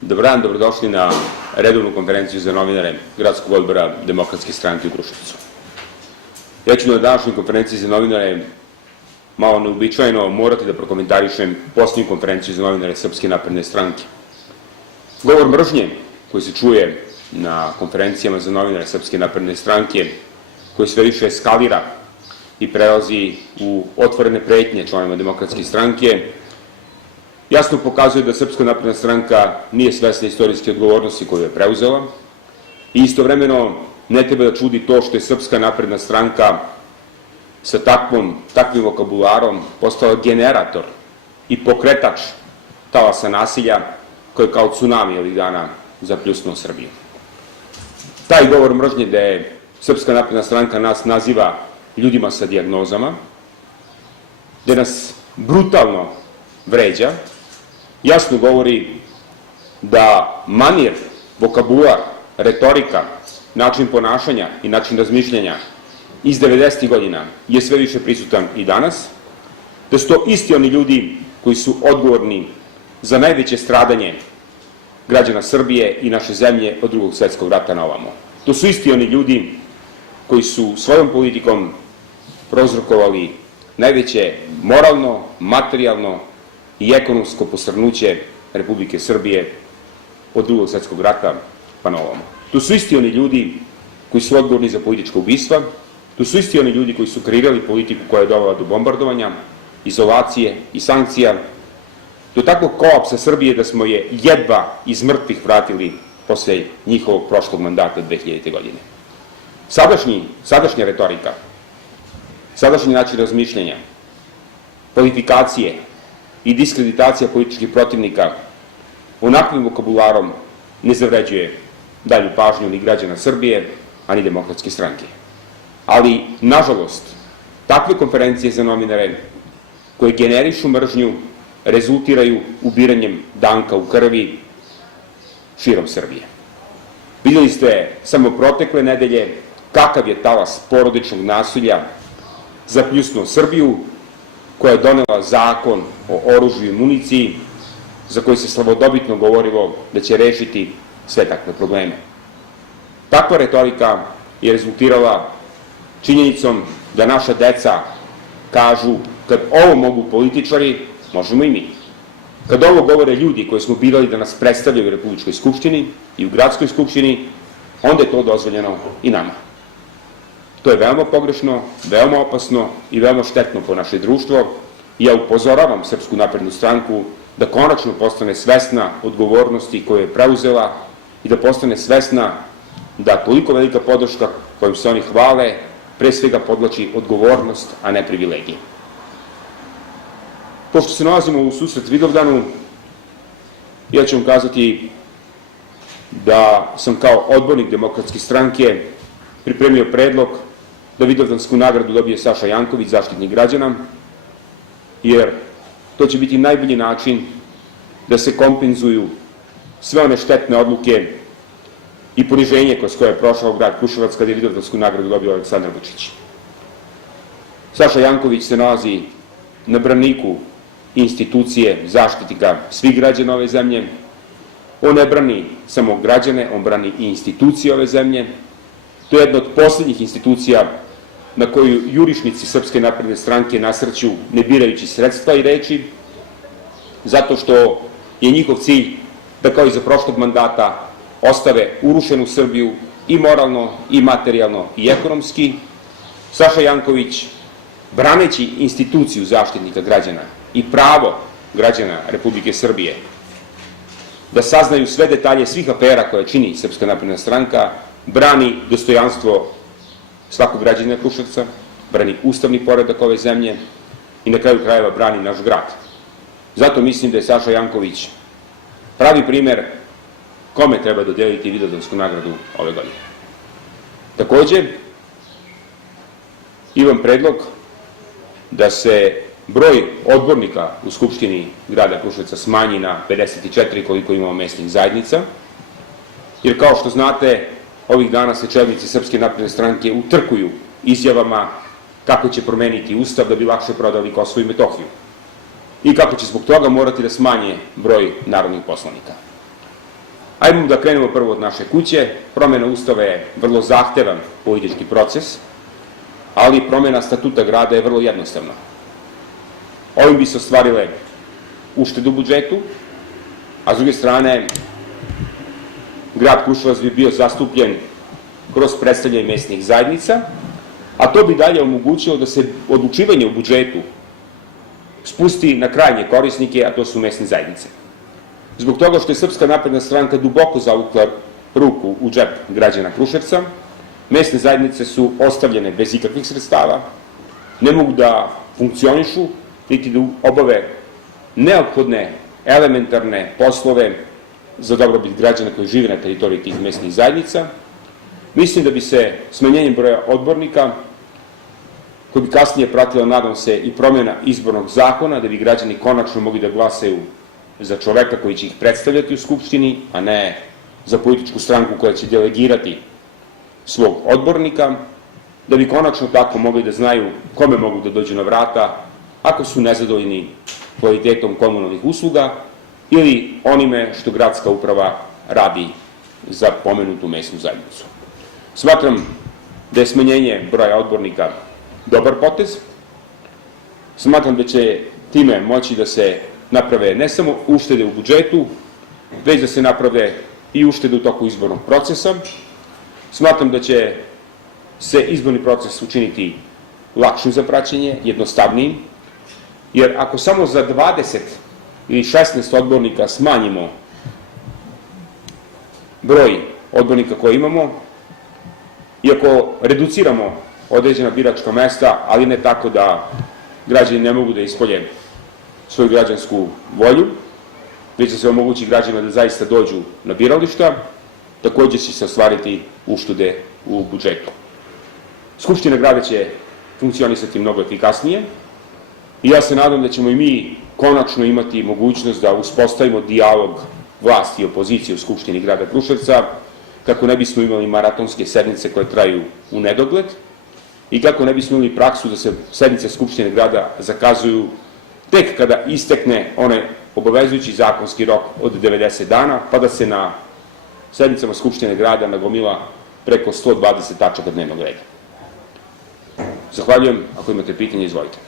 Dobar dan, dobrodošli na redovnu konferenciju za novinare Gradskog odbora Demokratske stranke u Kruševcu. Ja ću na današnjoj konferenciji za novinare malo neuobičajeno morati da prokomentarišem posljednju konferenciju za novinare Srpske napredne stranke. Govor mržnje koji se čuje na konferencijama za novinare Srpske napredne stranke, koji sve više eskalira i prelazi u otvorene pretnje članovima Demokratske stranke, jasno pokazuje da Srpska napredna stranka nije svesna istorijske odgovornosti koju je preuzela i istovremeno ne treba da čudi to što je Srpska napredna stranka sa takvim vokabularom postala generator i pokretač talasa nasilja koji je kao tsunami ovih dana zapljusnuo Srbiju. Taj govor mržnje da je Srpska napredna stranka nas naziva ljudima sa dijagnozama, da nas brutalno vređa, jasno govori da manir, vokabular, retorika, način ponašanja i način razmišljanja iz 90. godina je sve više prisutan i danas, da su to isti oni ljudi koji su odgovorni za najveće stradanje građana Srbije i naše zemlje od Drugog svjetskog rata na ovamo. To su isti oni ljudi koji su svojom politikom prouzrokovali najveće moralno, materijalno i ekonomsko posrnuće Republike Srbije od Drugog svjetskog rata pa na ovamo. To su isti oni ljudi koji su odgovorni za politička ubistva, to su isti oni ljudi koji su kreirali politiku koja je dovela do bombardovanja, izolacije i sankcija, do takvog kolapsa Srbije da smo je jedva iz mrtvih vratili posle njihovog prošlog mandata 2000. godine. Sadašnja retorika, sadašnji način razmišljanja, kvalifikacije i diskreditacija političkih protivnika onakvim vokabularom ne zavređuje dalju pažnju ni građana Srbije, ani Demokratske stranke. Ali, nažalost, takve konferencije za novinare koje generišu mržnju rezultiraju ubiranjem danka u krvi širom Srbije. Videli ste samo protekle nedelje kakav je talas porodičnog nasilja zapljusnuo Srbiju, koja je donela zakon o oružju i municiji, za koji se slavodobitno govorilo da će rešiti sve takve probleme. Takva retorika je rezultirala činjenicom da naša deca kažu kad ovo mogu političari, možemo i mi. Kad ovo govore ljudi koje smo birali da nas predstavljaju u Republičkoj skupštini i u Gradskoj skupštini, onda je to dozvoljeno i nama. To je veoma pogrešno, veoma opasno i veoma štetno po naše društvo i ja upozoravam Srpsku naprednu stranku da konačno postane svesna odgovornosti koju je preuzela i da postane svesna da toliko velika podrška kojom se oni hvale pre svega podvlači odgovornost, a ne privilegije. Pošto se nalazimo u susret Vidovdanu, ja ću vam kazati da sam kao odbornik Demokratske stranke pripremio predlog da Vidovdansku nagradu dobije Saša Janković, Zaštitnik građana, jer to će biti najbolji način da se kompenzuju sve one štetne odluke i poniženje kroz koje je prošao grad Kruševac kada je Vidovdansku nagradu dobio Aleksandar Vučić. Saša Janković se nalazi na braniku institucije Zaštitnika svih građana ove zemlje. On ne brani samo građane, on brani i institucije ove zemlje. To je jedna od poslednjih institucija na koju jurišnici Srpske napredne stranke nasrću ne birajući sredstva i reči, zato što je njihov cilj da kao i za prošlog mandata ostave urušenu Srbiju i moralno, i materijalno, i ekonomski. Saša Janković, braneći instituciju Zaštitnika građana i pravo građana Republike Srbije da saznaju sve detalje svih afera koje čini Srpska napredna stranka, brani dostojanstvo svakog građanina Kruševca, brani ustavni poredak ove zemlje i na kraju krajeva brani naš grad. Zato mislim da je Saša Janković pravi primer kome treba dodeliti Vidovdansku nagradu ove godine. Takođe, imam predlog da se broj odbornika u Skupštini grada Kruševca smanji na 54 koliko imamo mesnih zajednica, jer kao što znate, ovih dana se čelnici Srpske napredne stranke utrkuju izjavama kako će promeniti Ustav da bi lakše prodali Kosovo i Metohiju i kako će zbog toga morati da smanje broj narodnih poslanika. Ajmo da krenemo prvo od naše kuće. Promjena Ustava je vrlo zahtevan politički proces, ali promjena statuta grada je vrlo jednostavna. Ovim bi se ostvarile uštede u budžetu, a s druge strane grad Kruševac bi bio zastupljen kroz predstavljanje mesnih zajednica, a to bi dalje omogućilo da se odlučivanje u budžetu spusti na krajnje korisnike, a to su mesne zajednice. Zbog toga što je Srpska napredna stranka duboko zavukla ruku u džep građana Kruševca, mesne zajednice su ostavljene bez ikakvih sredstava, ne mogu da funkcionišu, niti da obave neophodne, elementarne poslove za dobrobit građana koji žive na teritoriji tih mesnih zajednica. Mislim da bi se smanjenjem broja odbornika, koji bi kasnije pratila, nadam se, i promjena izbornog zakona, da bi građani konačno mogli da glasaju za čoveka koji će ih predstavljati u Skupštini, a ne za političku stranku koja će delegirati svog odbornika, da bi konačno tako mogli da znaju kome mogu da dođu na vrata ako su nezadovoljni kvalitetom komunalnih usluga ili onime što gradska uprava radi za pomenutu mesnu zajednicu. Smatram da je smanjenje broja odbornika dobar potez. Smatram da će time moći da se naprave ne samo uštede u budžetu, već da se naprave i uštede u toku izbornog procesa. Smatram da će se izborni proces učiniti lakšim za praćenje, jednostavnijim, jer ako samo za 20 ili 16 odbornika smanjimo broj odbornika koje imamo, i ako reduciramo određena biračka mesta, ali ne tako da građani ne mogu da ispolje svoju građansku volju, već da se omogući građanima da zaista dođu na birališta, takođe će se ostvariti uštede u budžetu. Skupština grada će funkcionisati mnogo efikasnije i ja se nadam da ćemo i mi konačno imati mogućnost da uspostavimo dijalog vlasti i opozicije u Skupštini grada Kruševca, kako ne bismo imali maratonske sednice koje traju u nedogled i kako ne bismo imali praksu da se sednice Skupštine grada zakazuju tek kada istekne onaj obavezujući zakonski rok od 90 dana, pa da se na sednicama Skupštine grada nagomila preko 120 tačaka dnevnog reda. Zahvaljujem. Ako imate pitanje, izvolite.